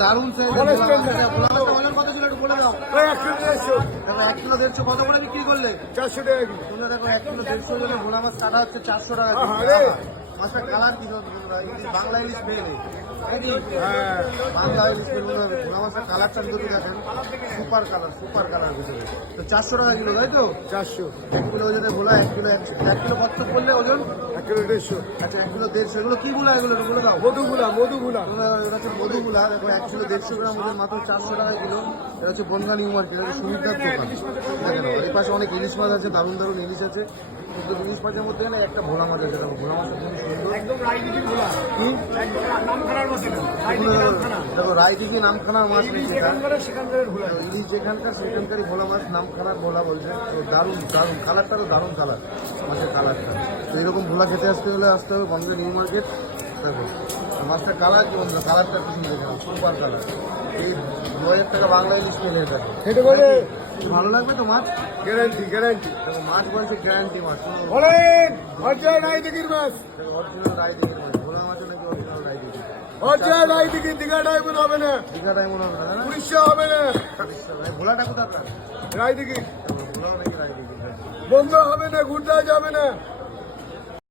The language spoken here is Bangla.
দারুণ কত ছিল একটু বলে দাও। 1 কিলো 150 কত করে বিক্রি করলে? 400 টাকা। তোমরা দেখো 1 কিলো 150 জন্য ভোলা মাছ কাটা হচ্ছে 400 টাকা। মাছটা কালার কি বাংলা ইলিশ পেয়ে নেই। হ্যাঁ বাংলা ইলিশ পেয়ে ভোলা মাছের কালারটা যদি দেখেন সুপার কালার ভিতরে। তো 400 টাকা কিলো তাই তো? 400। 1 কিলো ওজনে ভোলা 1 কিলো কত করলে ওজন? 1 কিলো 150। আচ্ছা 1 কিলো 150। এগুলো কি ভোলা? এগুলো বলে দাও। মধুগুলা। এটা হচ্ছে মধুগুলা। দেখো 1 কিলো 150 গ্রাম ওজন মাত্র 400 টাকা কিলো। এটা হচ্ছে বনগা নিউ মার্কেট। এটা সুবিধার দোকান। দেখেন এই পাশে অনেক ইলিশ মাছ আছে, দারুণ ইলিশ আছে। কিন্তু ইলিশ মাছের মধ্যে না একটা ভোলা মাছ আছে। দেখো ভোলা মাছটা খুবই সুন্দর। একদম রায়দিঘির ভোলা। কি? একদম নামখানার মাছ এটা। দেখো রায়দিঘি নামখানার মাছ নেই সেটা। সেখানকার ভোলা। ইলিশ যেখানকার সেখানকারই ভোলা মাছ, নামখানার ভোলা বলছে। তো দারুণ কালারটা তো দারুণ কালার মাছের কালারটা। তো এরকম ভোলা খেতে আসতে হবে বনগা নিউ মার্কেট। দেখো মাছটা কালার কি বন্ধু, কালারটা কি সুন্দর দেখো, সুপার কালার। এই 2000 টাকা বাংলা ইলিশ পেলে এটা খেতে বলে ভালো লাগবে তো মাছ। গ্যারান্টি। দেখো মাছ বলছে গ্যারান্টি মাছ। বলেন অরিজিনাল রায়দিঘির মাছ। দেখো অরিজিনাল রায়দিঘির মাছ। ভোলা মাছ নাকি original Raidighi. Original Raidighi. Digha diamond হবে না, দীঘা ডায়মন্ড হবে না, 1900 হবে না। ভোলাটা কোথাকার? রায়দিঘি। ভোলা নাকি রায়দিঘি। বন্ধ হবে না, ঘুরতে যাবে না।